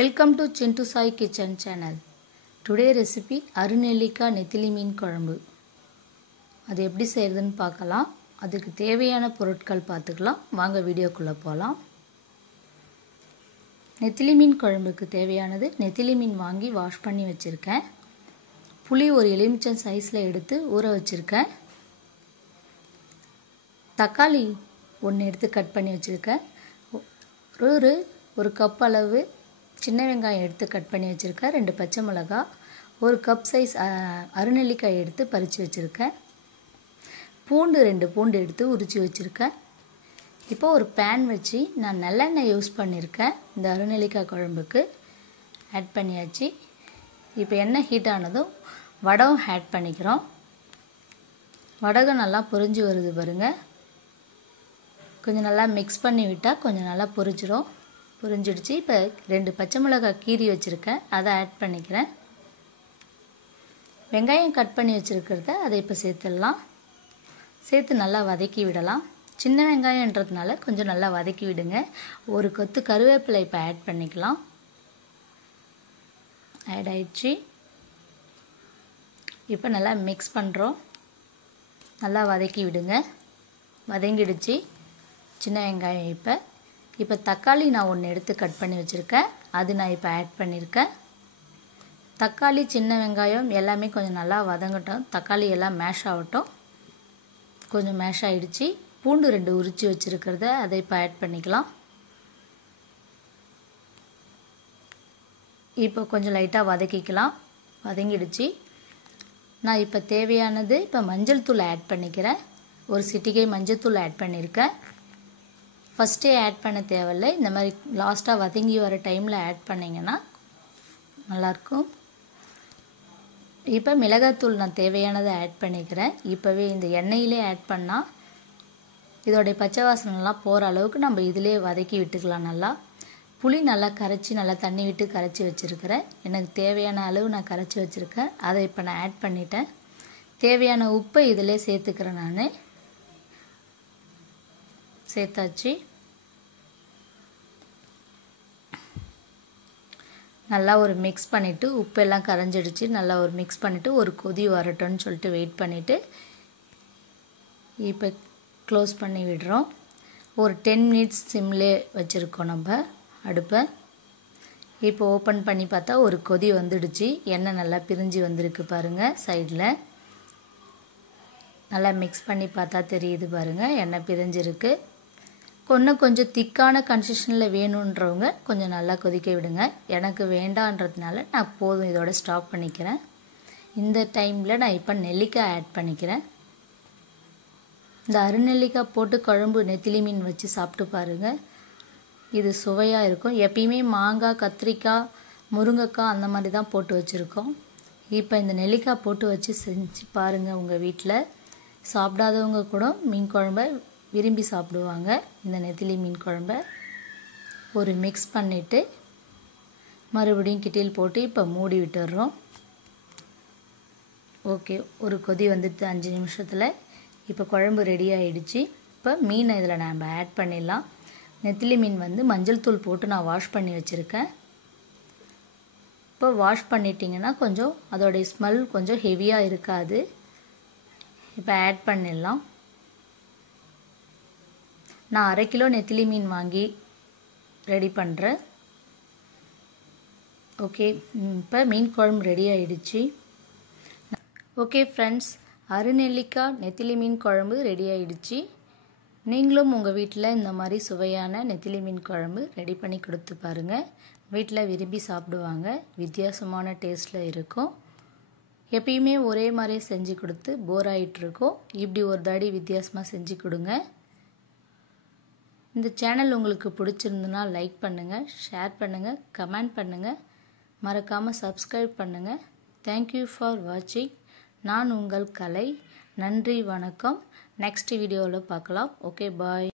Welcome to Chintu Sai Kitchen channel. Today recipe அருநெல்லிக்கா நெத்திலி மீன் குழம்பு. அது எப்படி செய்யறதுன்னு பார்க்கலாம். அதுக்கு தேவையான பொருட்கள் பார்த்துக்கலாம். வாங்க வீடியோக்குள்ள போலாம். நெத்திலி மீன் குழம்புக்கு தேவையானது நெத்திலி மீன் வாங்கி வாஷ் பண்ணி வச்சிருக்கேன். புளி ஒரு எலுமிச்சம் சைஸ்ல எடுத்து ஊற வச்சிருக்கேன். தக்காளி ஒன்று எடுத்து கட் பண்ணி வச்சிருக்கேன். ஒரு கப் அளவு சின்ன வெங்காயம் எடுத்து கட் பண்ணி வச்சிருக்கேன். 2 பச்சை மிளகாய், ஒரு கப் சைஸ் அருநெல்லிக்காய் எடுத்து பறித்து வச்சிருக்கேன். பூண்டு 2 பூண்டு எடுத்து உரித்து வச்சிருக்கேன். இப்போ ஒரு பேன் வச்சு நான் நல்லெண்ணெய் யூஸ் பண்ணியிருக்கேன். இந்த அருநெல்லிக்காய் குழம்புக்கு ஆட் பண்ணியாச்சு. இப்போ எண்ணெய் ஹீட் ஆனதும் வடகம் ஆட் பண்ணிக்கிறோம். வடகம் நல்லா பொரிஞ்சு வருது பாருங்கள். கொஞ்சம் நல்லா மிக்ஸ் பண்ணி விட்டால் கொஞ்சம் நல்லா பொரிஞ்சிடுச்சு. இப்போ 2 பச்சை மிளகாய் கீரி வச்சுருக்கேன், அதை ஆட் பண்ணிக்கிறேன். வெங்காயம் கட் பண்ணி வச்சுருக்கிறத அதை இப்போ சேர்த்துடலாம். சேர்த்து நல்லா வதக்கி விடலாம். சின்ன வெங்காயன்றதுனால கொஞ்சம் நல்லா வதக்கி விடுங்க. ஒரு கொத்து கருவேப்பிலை இப்போ ஆட் பண்ணிக்கலாம். ஆட் ஆயிடுச்சு. இப்போ நல்லா மிக்ஸ் பண்ணுறோம். நல்லா வதக்கி விடுங்க. வதங்கிடுச்சு சின்ன வெங்காயம். இப்போ தக்காளி நான் ஒன்று எடுத்து கட் பண்ணி வச்சுருக்கேன், அது நான் இப்போ ஆட் பண்ணியிருக்கேன். தக்காளி சின்ன வெங்காயம் எல்லாமே கொஞ்சம் நல்லா வதங்கட்டும். தக்காளி எல்லாம் மேஷ் ஆகட்டும். கொஞ்சம் மேஷ் ஆகிடுச்சு. பூண்டு 2 உரித்து வச்சுருக்கிறத அதை இப்போ ஆட் பண்ணிக்கலாம். இப்போ கொஞ்சம் லைட்டாக வதக்கிக்கலாம். வதங்கிடுச்சு. நான் இப்போ தேவையானது இப்போ மஞ்சள் தூள் ஆட் பண்ணிக்கிறேன். ஒரு சிட்டிகை மஞ்சள் தூள் ஆட் பண்ணியிருக்கேன். ஃபஸ்ட்டே ஆட் பண்ண தேவையில்லை. இந்த மாதிரி லாஸ்ட்டாக வதங்கி வர டைமில் ஆட் பண்ணிங்கன்னா நல்லாயிருக்கும். இப்போ மிளகாத்தூள் நான் தேவையானதை ஆட் பண்ணிக்கிறேன். இப்போவே இந்த எண்ணெயிலே ஆட் பண்ணால் இதோடைய பச்சை வாசனைலாம் போகிற அளவுக்கு நம்ம இதிலே வதக்கி விட்டுக்கலாம். நல்லா புளி நல்லா கரைச்சி நல்லா தண்ணி விட்டு கரைச்சி வச்சுருக்கிறேன். எனக்கு தேவையான அளவு நான் கரைச்சி வச்சுருக்கேன். அதை இப்போ நான் ஆட் பண்ணிட்டேன். தேவையான உப்பை இதிலே சேர்த்துக்கிறேன். நான் சேர்த்தாச்சு. நல்லா ஒரு மிக்ஸ் பண்ணிவிட்டு உப்பெல்லாம் கரைஞ்சிடுச்சு. நல்லா ஒரு மிக்ஸ் பண்ணிவிட்டு ஒரு கொதி வரட்டும்னு சொல்லிட்டு வெயிட் பண்ணிவிட்டு இப்போ க்ளோஸ் பண்ணி விடுறோம். ஒரு 10 மினிட்ஸ் சிம்லே வச்சுருக்கோம் நம்ம அடுப்பை. இப்போ ஓப்பன் பண்ணி பார்த்தா ஒரு கொதி வந்துடுச்சு. எண்ணெய் நல்லா பிரிஞ்சு வந்திருக்கு பாருங்கள். சைடில் நல்லா மிக்ஸ் பண்ணி பார்த்தா தெரியுது பாருங்கள், எண்ணெய் பிரிஞ்சிருக்கு. கொஞ்சம் திக்கான கன்சிஸ்டன்சியில் வேணுன்றவங்க கொஞ்சம் நல்லா கொதிக்க விடுங்க. எனக்கு வேண்டான்றதுனால நான் போதும் இதோட ஸ்டாப் பண்ணிக்கிறேன். இந்த டைமில் நான் இப்போ நெல்லிக்காய் ஆட் பண்ணிக்கிறேன். இந்த அருநெல்லிக்காய் போட்டு குழம்பு நெத்திலி மீன் வச்சு சாப்பிட்டு பாருங்கள். இது சுவையாக இருக்கும். எப்பயுமே மாங்காய், கத்திரிக்காய், முருங்கைக்காய் அந்த மாதிரி தான் போட்டு வச்சுருக்கோம். இப்போ இந்த நெல்லிக்காய் போட்டு வச்சு செஞ்சு பாருங்கள். உங்கள் வீட்டில் சாப்பிடாதவங்க கூட மீன் குழம்பை விரும்பி சாப்பிடுவாங்க. இந்த நெத்திலி மீன் குழம்பை ஒரு மிக்ஸ் பண்ணிவிட்டு மறுபடியும் கிட்டில் போட்டு இப்போ மூடி விட்டுடுறோம். ஓகே, ஒரு கொதி வந்துட்டு 5 நிமிஷத்தில் இப்போ குழம்பு ரெடி ஆகிடுச்சு. இப்போ மீனை இதில் நம்ம ஆட் பண்ணிடலாம். நெத்திலி மீன் மஞ்சள் தூள் போட்டு நான் வாஷ் பண்ணி வச்சுருக்கேன். இப்போ வாஷ் பண்ணிட்டிங்கன்னா கொஞ்சம் அதோடைய ஸ்மெல் கொஞ்சம் ஹெவியாக இருக்காது. இப்போ ஆட் பண்ணிடலாம். நான் 1/2 கிலோ நெத்திலி மீன் வாங்கி ரெடி பண்ணுறேன். ஓகே, இப்போ மீன் குழம்பு ரெடி ஆகிடுச்சு. ஓகே ஃப்ரெண்ட்ஸ், அருநெல்லிக்காய் நெத்திலி மீன் குழம்பு ரெடி ஆகிடுச்சு. நீங்களும் உங்கள் வீட்டில் இந்த மாதிரி சுவையான நெத்திலி மீன் குழம்பு ரெடி பண்ணி கொடுத்து பாருங்கள். வீட்டில் விரும்பி சாப்பிடுவாங்க. வித்தியாசமான டேஸ்ட்டில் இருக்கும். எப்பயுமே ஒரே மாதிரியே செஞ்சு கொடுத்து போர் ஆகிட்டுருக்கோம். இப்படி ஒரு தாடி வித்தியாசமாக செஞ்சு கொடுங்க. இந்த சேனல் உங்களுக்கு பிடிச்சிருந்துன்னா லைக் பண்ணுங்கள், ஷேர் பண்ணுங்கள், கமெண்ட் பண்ணுங்கள், மறக்காமல் சப்ஸ்கிரைப் பண்ணுங்கள். தேங்க்யூ ஃபார் வாட்சிங். நான் உங்கள் கலை. நன்றி, வணக்கம். நெக்ஸ்ட் வீடியோவில் பார்க்கலாம். ஓகே, பாய்.